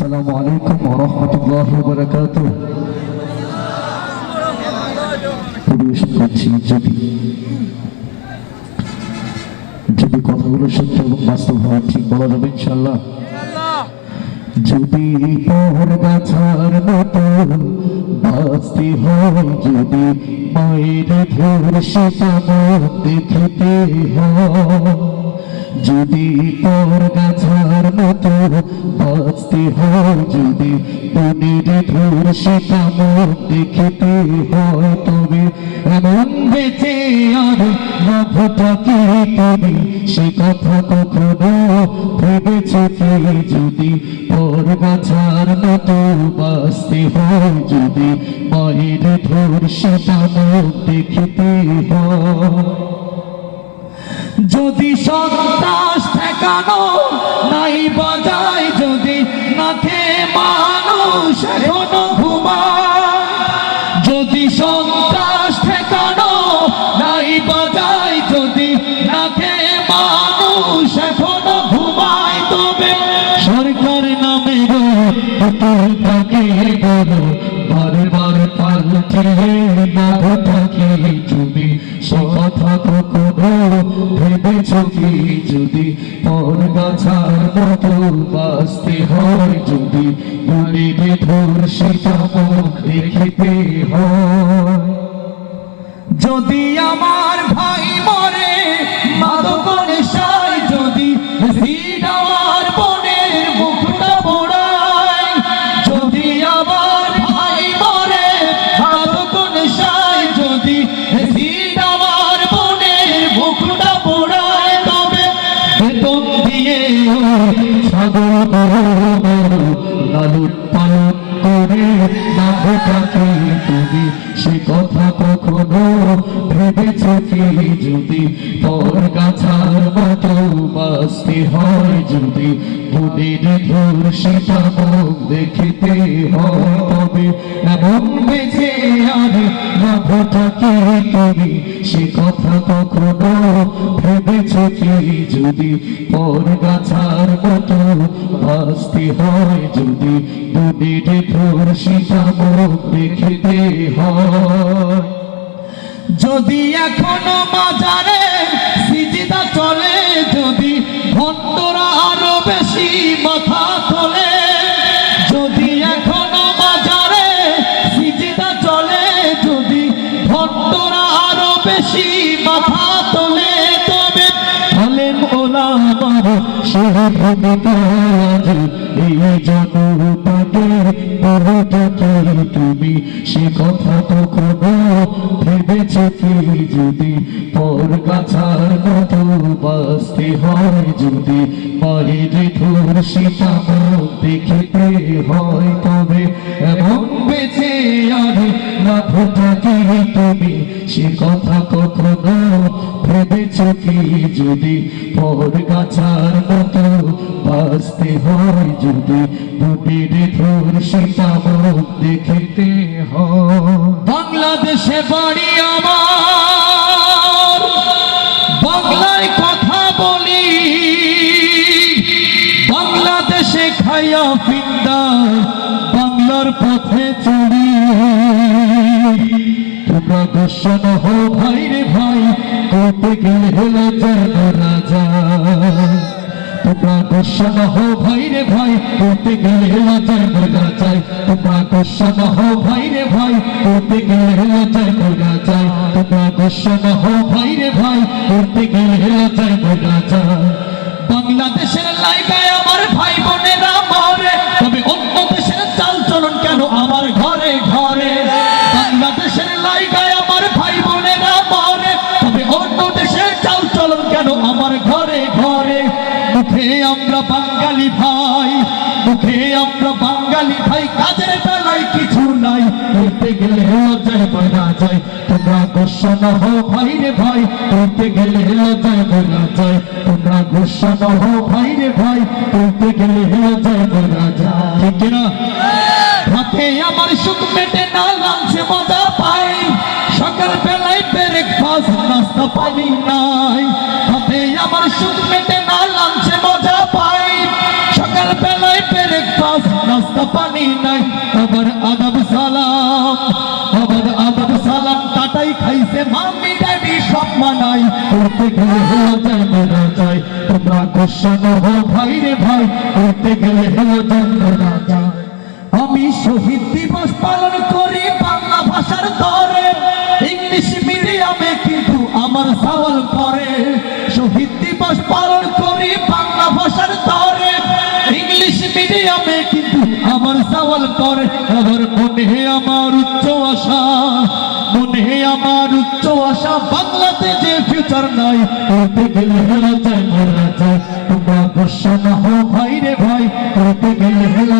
আসসালামু আলাইকুম ওয়া রাহমাতুল্লাহি ওয়া বারাকাতুহু। পরিবেশন করছি যদি কথাগুলো সত্য এবং বাস্তব হয় ঠিক বলা যাবে ইনশাআল্লাহ। যদি পর গাছার মতো বাঁচতে হয়, যদি মায়ের ধর্ষিতা দেখিতে হয়, যদি পর গাছার মতো বাঁচতে হয়, যদি মনের ধর্ষিতা দেখিতে হয়, তবে এমন বেঁচে আর লাভটা কি তুমি সে কথা কখনো ভেবেছ কি? যদি পর গাছার মতো বাঁচতে হয়, যদি মায়ের ধর্ষিতা দেখিতে হয়, যদি সন্ত্রাস ঠেকানো নাই বাজায়, যদি না খেয়ে মানুষ এখনো ঘুমায়, যদি সন্ত্রাস ঠেকানো নাই বাজায়, যদি না খেয়ে মানুষ এখনো ঘুমায়, তবে সরকার নামের থাকে বলো বারবার পাল্টে থাকে, যদি সে কথা কখনো ভেবেছ কি? যদি পর গাছার মতো বাঁচতে হয়, যদি মনের ধর্ষিতা দেখিতে হয়, যদি আমার ভাই মরে মাদক নেশায়, যদি আমার বোনের মুখটা পোড়ায়, যদি আমার ভাই মরে মাদক নেশায়, যদি আমার বোনের মুখটা পোড়ায়, তবে বেতন দিয়ে ছাগল লালন পালন করে লাভটাকে তুমি সে কথা কখনো ভেবেছ কি? যদি পর গাছার মতো বাঁচতে হয়, যদি মনের ধর্ষিতা দেখিতে হয়, তবে এমন বেঁচে আর লাভটা কি তুমি সে কথা কখনো ভেবেছ কি? যদি পর গাছার মতো বাঁচতে হয়, যদি মনের ধর্ষিতা দেখিতে হয়, যদি এখনো বাজারে সিজদা চলে, যদি ভক্তরা আরো বেশি মাথা তোলে, যদি এখনো বাজারে সিজদা চলে, যদি ভক্তরা আরো বেশি মাথা তোলে, তবে হলেন ওলামার সেই ভূমিকা এই জগৎটাকে বড়টাকে তুমি সে কথা কখনো ভেবেছ কি? যদি পর গাছার মতো বাঁচতে হয়, যদি মায়ের ধর্ষিতা দেখিতে হয়, তবে এমন বেঁচে আর লাভটা কি তুমি সে কথা কখনো ভেবেছ কি? যদি পর গাছার মতো বাঁচতে হয়, যদি মনের ধর্ষিতা দেখিতে হয়। বাংলাদেশে বাড়ি আমার, বাংলায় কথা বলি, বাংলাদেশে খাইয়া পিন্দা বাংলার পথে চলি, তোমরা গোসন হো ভাই রে ভাই, করতে গেলে যেন রাজা, তোমরা গোসন হো ভাই রে ভাই, করতে গেলে যেন রাজা, তোমরা গোসন হো ভাই রে ভাই, করতে গেলে যেন রাজা, তোমরা গোসন হো ভাই রে ভাই, করতে গেলে যেন রাজা। বাংলাদেশের লাইগায় আমার ভাই বোনেরা মরে, তবে অন্য দেশের চাল চলন কেন আমার ঘরে ঘরে? বাংলাদেশের লাইগায় আমার ভাই বোনেরা মরে, তবে অন্য দেশের চাল চলন কেন আমার ঘরে ঘরে? মুখে আমরা বাঙালি ভাই, মুখে আমরা বাঙালি ভাই, কাজের বেলায় কিছু নাই, করতে গেলে লজ্জায় বলা যায়, তোমরা গোসন হো ভাই রে ভাই, করতে গেলে লজ্জায় বলা যায়, তোমরা গোসন হো ভাই রে ভাই, করতে গেলে লজ্জায় বলা যায়, ঠিক না? হাতে আমার সুখ মেটে না, লাঞ্চে মজা পাই, সকাল বেলায় ব্রেকফাস্ট নাস্তা পানি নাই, হাতে আমার সুখ মেটে না, লাঞ্চে মজা পাই, সকাল বেলায় ব্রেকফাস্ট নাস্তা পানি নাই আবার আদব সালাম টাটাই খাইছে মাম্মি ড্যাডি সব মানাই করতে গেলে লজ্জায় মরা যায় তোমরা গোসা না হো ভাই রে ভাই করতে গেলে লজ্জায় মরা যায় আমি শহীদ দিবস পালন করি বাংলা ভাষার তরে ইংলিশ মিডিয়ামে কিন্তু আমার সওয়াল করে শহীদ দিবস পালন করি বাংলা ভাষার তরে ইংলিশ মিডিয়ামে কিন্তু আমার সওয়াল করে আবার মনে আমার উচ্চ আশা বাংলাতে যে ফিউচার নাই করতে গেলে হেলা যায় মরা যায় তোমরা গোসা না হো ভাই রে ভাই করতে গেলে হেলা